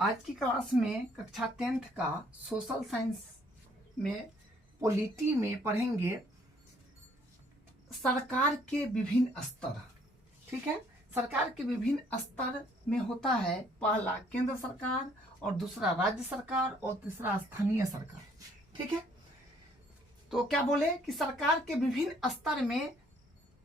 आज की क्लास में कक्षा 10th का सोशल साइंस में पॉलिटी में पढ़ेंगे सरकार के विभिन्न स्तर। ठीक है, सरकार के विभिन्न स्तर में होता है पहला केंद्र सरकार और दूसरा राज्य सरकार और तीसरा स्थानीय सरकार। ठीक है, तो क्या बोले कि सरकार के विभिन्न स्तर में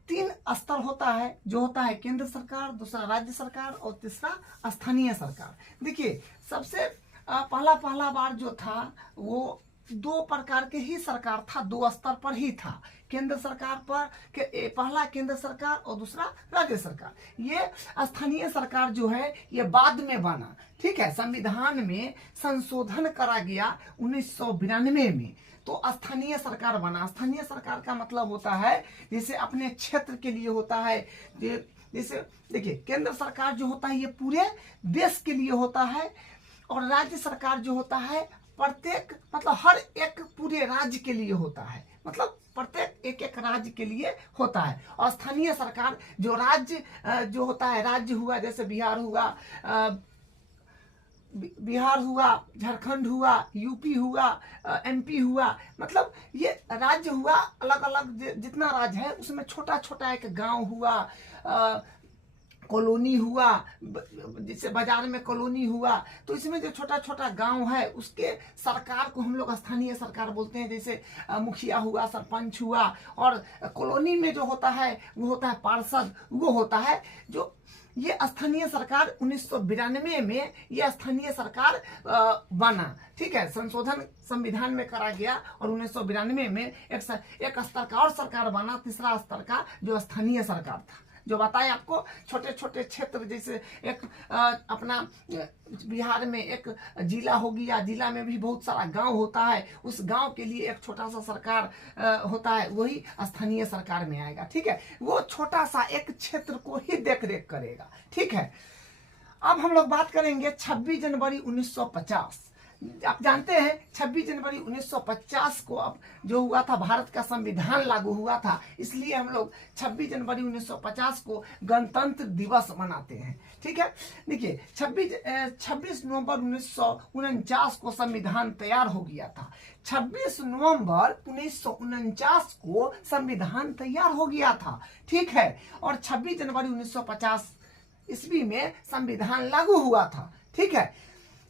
3 स्तर होता है, जो होता है केंद्र सरकार, दूसरा राज्य सरकार और तीसरा स्थानीय सरकार। देखिए, सबसे पहला बार जो था वो 2 प्रकार के ही सरकार था, 2 स्तर पर ही था। केंद्र सरकार पर पहला केंद्र सरकार और दूसरा राज्य सरकार। ये स्थानीय सरकार जो है ये बाद में बना। ठीक है, संविधान में संशोधन करा गया 1992 में, तो स्थानीय सरकार बना। स्थानीय सरकार का मतलब होता है जैसे अपने क्षेत्र के लिए होता है, जैसे देखिए केंद्र सरकार जो होता है ये पूरे देश के लिए होता है, और राज्य सरकार जो होता है प्रत्येक मतलब हर एक पूरे राज्य के लिए होता है, मतलब प्रत्येक एक राज्य के लिए होता है। और स्थानीय सरकार जो राज्य जो होता है, राज्य हुआ जैसे बिहार हुआ, झारखंड हुआ, यूपी हुआ, एमपी हुआ, मतलब ये राज्य हुआ। अलग अलग जितना राज्य है उसमें छोटा छोटा एक गांव हुआ, कॉलोनी हुआ, जैसे बाजार में कॉलोनी हुआ, तो इसमें जो छोटा छोटा गांव है उसके सरकार को हम लोग स्थानीय सरकार बोलते हैं। जैसे मुखिया हुआ, सरपंच हुआ, और कॉलोनी में जो होता है वो होता है पार्षद, वो होता है जो ये स्थानीय सरकार 1992 में ये स्थानीय सरकार बना। ठीक है, संशोधन संविधान में करा गया और 1992 में एक स्तर का और सरकार बना, तीसरा स्तर का जो स्थानीय सरकार था। जो बताए आपको छोटे छोटे क्षेत्र, जैसे एक अपना बिहार में एक जिला हो गया, जिला में भी बहुत सारा गांव होता है, उस गांव के लिए एक छोटा सा सरकार होता है, वही स्थानीय सरकार में आएगा। ठीक है, वो छोटा सा एक क्षेत्र को ही देख रेख करेगा। ठीक है, अब हम लोग बात करेंगे 26 जनवरी 1950। आप जानते हैं 26 जनवरी 1950 को अब जो हुआ था, भारत का संविधान लागू हुआ था, इसलिए हम लोग 26 जनवरी 1950 को गणतंत्र दिवस मनाते हैं। ठीक है, देखिए 26 नवंबर 1949 को संविधान तैयार हो गया था। 26 नवंबर 1949 को संविधान तैयार हो गया था। ठीक है, और 26 जनवरी 1950 ईस्वी में संविधान लागू हुआ था। ठीक है,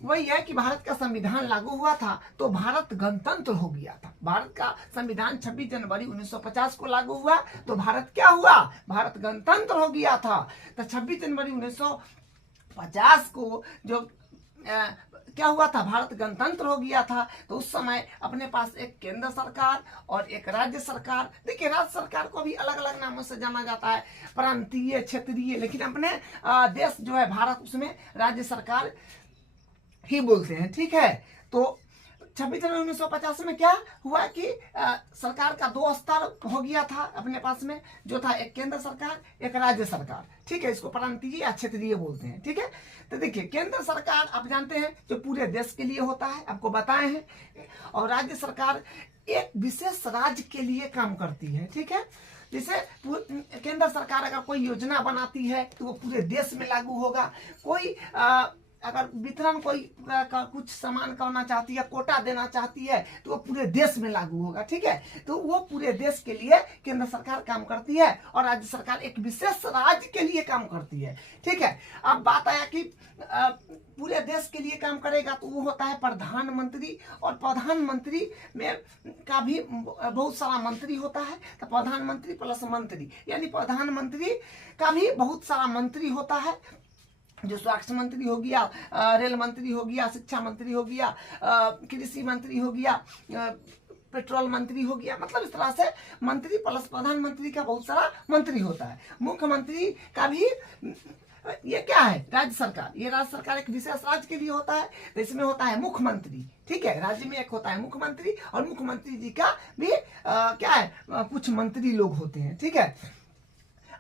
वही है कि भारत का संविधान लागू हुआ था तो भारत गणतंत्र हो गया था। भारत का संविधान 26 जनवरी 1950 को लागू हुआ तो भारत क्या हुआ, भारत गणतंत्र हो गया था। तो 26 जनवरी 1950 को जो क्या हुआ था, भारत गणतंत्र हो गया था। तो उस समय अपने पास एक केंद्र सरकार और एक राज्य सरकार। देखिए, राज्य सरकार को भी अलग अलग नामों से जाना जाता है, प्रांतीय, क्षेत्रीय, लेकिन अपने देश जो है भारत, उसमें राज्य सरकार ही बोलते हैं। ठीक है, तो 26 जनवरी 1950 में क्या हुआ कि सरकार का 2 स्तर हो गया था अपने पास में, जो था एक केंद्र सरकार, एक राज्य सरकार। ठीक है, इसको प्रांतीय या क्षेत्रीय बोलते हैं। ठीक है, तो देखिए केंद्र सरकार आप जानते हैं जो पूरे देश के लिए होता है, आपको बताए हैं, और राज्य सरकार एक विशेष राज्य के लिए काम करती है। ठीक है, जैसे केंद्र सरकार अगर कोई योजना बनाती है तो वो पूरे देश में लागू होगा। कोई अगर वितरण कोई कुछ सामान करना चाहती है, कोटा देना चाहती है, तो वो पूरे देश में लागू होगा। ठीक है, तो वो पूरे देश के लिए केंद्र सरकार काम करती है और राज्य सरकार एक विशेष राज्य के लिए काम करती है। ठीक है, अब बात आया कि पूरे देश के लिए काम करेगा तो वो होता है प्रधानमंत्री, और प्रधानमंत्री में का भी बहुत सारा मंत्री होता है। तो प्रधानमंत्री प्लस मंत्री, यानी प्रधानमंत्री का भी बहुत सारा मंत्री होता है, जो स्वास्थ्य मंत्री हो गया, रेल मंत्री हो गया, शिक्षा मंत्री हो गया, कृषि मंत्री हो गया, पेट्रोल मंत्री हो गया। मतलब इस तरह से मंत्री प्लस प्रधानमंत्री का बहुत सारा मंत्री होता है। मुख्यमंत्री का भी ये क्या है, राज्य सरकार। ये राज्य सरकार एक विशेष राज्य के लिए होता है, तो इसमें होता है मुख्यमंत्री। ठीक है, राज्य में एक होता है मुख्यमंत्री, और मुख्यमंत्री जी का भी क्या है, कुछ मंत्री लोग होते हैं। ठीक है,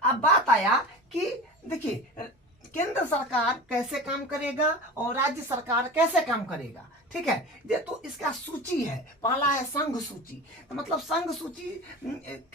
अब बात आया कि देखिए केंद्र सरकार कैसे काम करेगा और राज्य सरकार कैसे काम करेगा, ठीक है। ये तो इसका सूची है। पहला है संघ सूची, तो मतलब संघ सूची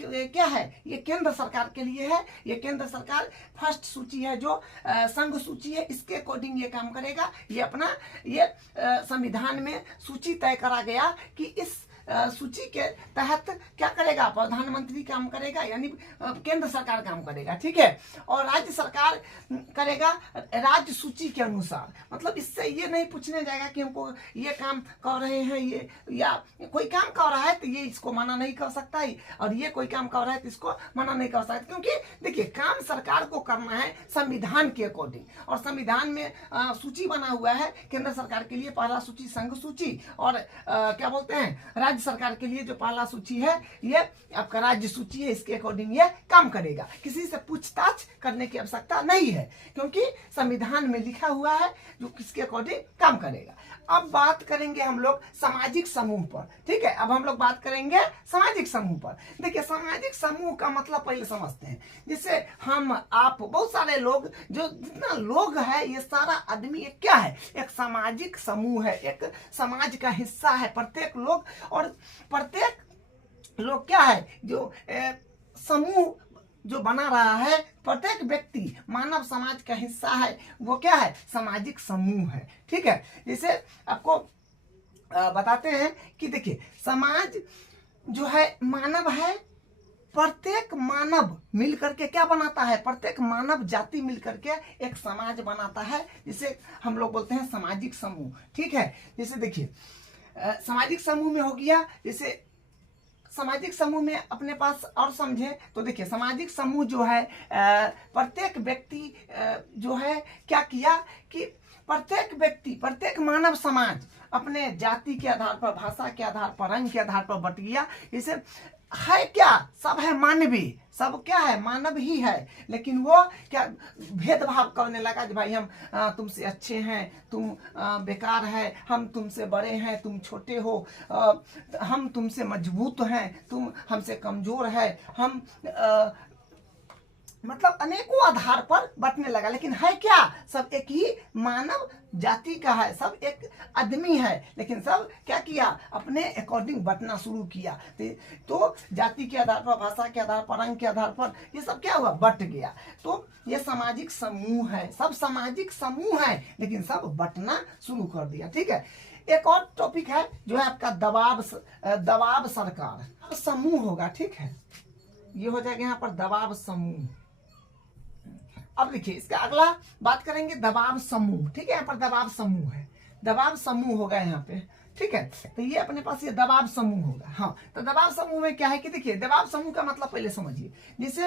क्या है, ये केंद्र सरकार के लिए है। ये केंद्र सरकार फर्स्ट सूची है जो संघ सूची है, इसके अकॉर्डिंग ये काम करेगा। ये अपना ये संविधान में सूची तय करा गया कि इस सूची के तहत क्या करेगा, प्रधानमंत्री काम करेगा, यानी केंद्र सरकार काम करेगा, ठीक है। और राज्य सरकार करेगा राज्य सूची के अनुसार। मतलब इससे ये नहीं पूछने जाएगा कि हमको ये काम कर रहे हैं, ये या कोई काम कर रहा है तो ये इसको मना नहीं कर सकता है, और ये कोई काम कर रहा है तो इसको मना नहीं कर सकता, क्योंकि देखिए काम सरकार को करना है संविधान के अकॉर्डिंग, और संविधान में सूची बना हुआ है केंद्र सरकार के लिए पहला सूची संघ सूची, और क्या बोलते हैं राज्य सरकार के लिए जो पहला सूची है ये आपका राज्य सूची है, इसके अकॉर्डिंग ये काम करेगा। किसी से पूछताछ करने की आवश्यकता नहीं है, क्योंकि संविधान में लिखा हुआ है जो किसके अकॉर्डिंग काम करेगा। अब बात करेंगे हम लोग सामाजिक समूह पर, ठीक है। अब हम लोग बात करेंगे सामाजिक समूह पर। देखिए सामाजिक समूह का मतलब पहले समझते हैं। जैसे हम आप बहुत सारे लोग, जो जितना लोग है ये सारा आदमी एक क्या है, एक सामाजिक समूह है, एक समाज का हिस्सा है प्रत्येक लोग। और प्रत्येक लोग क्या है, जो समूह जो बना रहा है, प्रत्येक व्यक्ति मानव समाज का हिस्सा है, वो क्या है, सामाजिक समूह है, ठीक है। जैसे आपको बताते हैं कि देखिए समाज जो है मानव है, प्रत्येक मानव मिलकर के क्या बनाता है, प्रत्येक मानव जाति मिलकर के एक समाज बनाता है, जिसे हम लोग बोलते हैं सामाजिक समूह, ठीक है। जैसे देखिए सामाजिक समूह में हो गया, जैसे सामाजिक समूह में अपने पास और समझे तो देखिए सामाजिक समूह जो है प्रत्येक व्यक्ति जो है क्या किया कि प्रत्येक व्यक्ति, प्रत्येक मानव समाज अपने जाति के आधार पर, भाषा के आधार पर, रंग के आधार पर बट गया। जैसे है क्या, सब है मानवीय, सब क्या है, मानव ही है, लेकिन वो क्या भेदभाव करने लगा कि भाई हम तुमसे अच्छे हैं, तुम बेकार है, हम तुमसे बड़े हैं, तुम छोटे हो, हम तुमसे मजबूत हैं, तुम हमसे कमजोर है, हम मतलब अनेकों आधार पर बंटने लगा। लेकिन है क्या, सब एक ही मानव जाति का है, सब एक आदमी है, लेकिन सब क्या किया, अपने अकॉर्डिंग बंटना शुरू किया। तो जाति के आधार पर, भाषा के आधार पर, रंग के आधार पर ये सब क्या हुआ, बंट गया। तो ये सामाजिक समूह है, सब सामाजिक समूह है, लेकिन सब बंटना शुरू कर दिया, ठीक है। एक और टॉपिक है जो है आपका दबाव सरकार समूह होगा, ठीक है। ये हो जाएगा यहाँ पर दबाव समूह। अब देखिए इसका अगला बात करेंगे दबाव समूह, ठीक है। यहाँ पर दबाव समूह है, दबाव समूह होगा यहाँ पे, ठीक है। तो ये अपने पास ये दबाव समूह होगा। हाँ, तो दबाव समूह में क्या है कि देखिए दबाव समूह का मतलब पहले समझिए। जैसे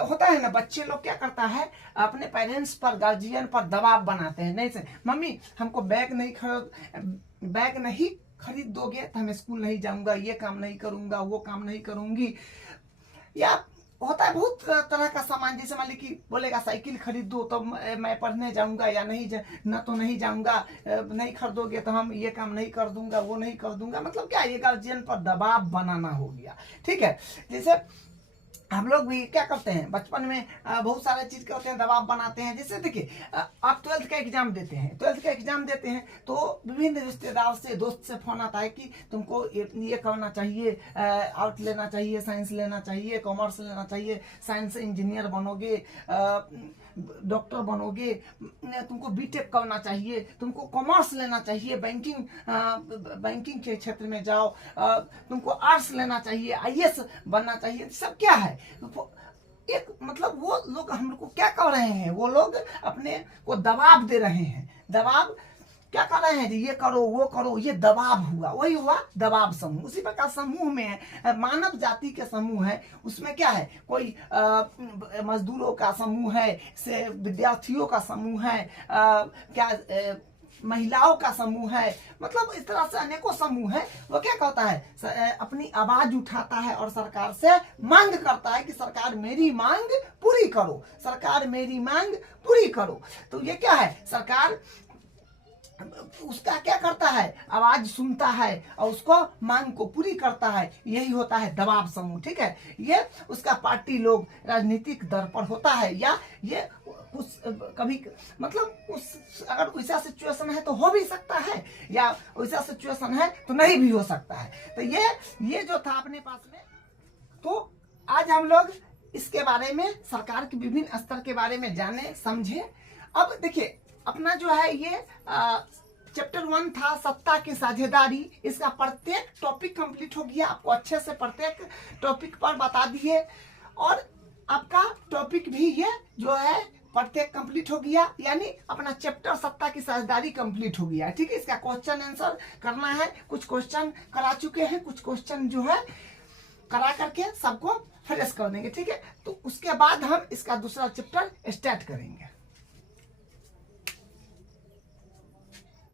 होता है ना, बच्चे लोग क्या करता है, अपने पेरेंट्स पर, गार्जियन पर दबाव बनाते हैं, नहीं से मम्मी हमको बैग नहीं खरीद दोगे तो मैं स्कूल नहीं जाऊंगा, ये काम नहीं करूंगा, वो काम नहीं करूंगी। या होता है बहुत तरह का सामान, जैसे मान ली कि बोलेगा साइकिल खरीद दो तो मैं पढ़ने जाऊंगा, या नहीं जाऊंगा, नहीं खरीदोगे तो हम ये काम नहीं कर दूंगा, वो नहीं कर दूंगा। मतलब क्या, ये गार्जियन पर दबाव बनाना हो गया, ठीक है। जैसे हम लोग भी क्या करते हैं, बचपन में बहुत सारे चीज करते हैं, दबाव बनाते हैं। जैसे देखिए आप 12th का एग्जाम देते हैं, तो विभिन्न रिश्तेदार से, दोस्त से फोन आता है कि तुमको ये करना चाहिए, आर्ट लेना चाहिए, साइंस लेना चाहिए, कॉमर्स लेना चाहिए, साइंस से इंजीनियर बनोगे, डॉक्टर बनोगे, तुमको बीटेक करना चाहिए, तुमको कॉमर्स लेना चाहिए, बैंकिंग के क्षेत्र में जाओ, तुमको आर्ट्स लेना चाहिए, आईएएस बनना चाहिए। सब क्या है, एक मतलब वो लोग हम लोग को क्या कर रहे हैं, वो लोग अपने को दबाव दे रहे हैं। दबाव क्या कर रहे हैं, ये करो वो करो, ये दबाव हुआ, वही हुआ दबाव समूह। उसी प्रकार समूह में है, मानव जाति के समूह है, उसमें क्या है, कोई मजदूरों का समूह है, से विद्यार्थियों का समूह है, महिलाओं का समूह है, मतलब इस तरह से अनेकों समूह है। वो क्या कहता है, अपनी आवाज उठाता है और सरकार से मांग करता है कि सरकार मेरी मांग पूरी करो, सरकार मेरी मांग पूरी करो। तो ये क्या है, सरकार उसका क्या करता है, आवाज सुनता है और उसको मांग को पूरी करता है। यही होता है दबाव समूह, ठीक है। ये उसका पार्टी लोग राजनीतिक दर पर होता है, या ये उस कभी मतलब उस अगर वैसा सिचुएशन है तो हो भी सकता है, या वैसा सिचुएशन है तो नहीं भी हो सकता है। तो ये जो था अपने पास में, तो आज हम लोग इसके बारे में, सरकार के विभिन्न स्तर के बारे में जाने समझे। अब देखिए अपना जो है ये चैप्टर 1 था सत्ता की साझेदारी, इसका प्रत्येक टॉपिक कंप्लीट हो गया। आपको अच्छे से प्रत्येक टॉपिक पर बता दिए, और आपका टॉपिक भी ये जो है प्रत्येक कंप्लीट हो गया, यानी अपना चैप्टर सत्ता की साझेदारी कंप्लीट हो गया, ठीक है। इसका क्वेश्चन आंसर करना है, कुछ क्वेश्चन करा चुके हैं, कुछ क्वेश्चन जो है करा करके सबको फ्रेश कर देंगे, ठीक है। तो उसके बाद हम इसका दूसरा चैप्टर स्टार्ट करेंगे।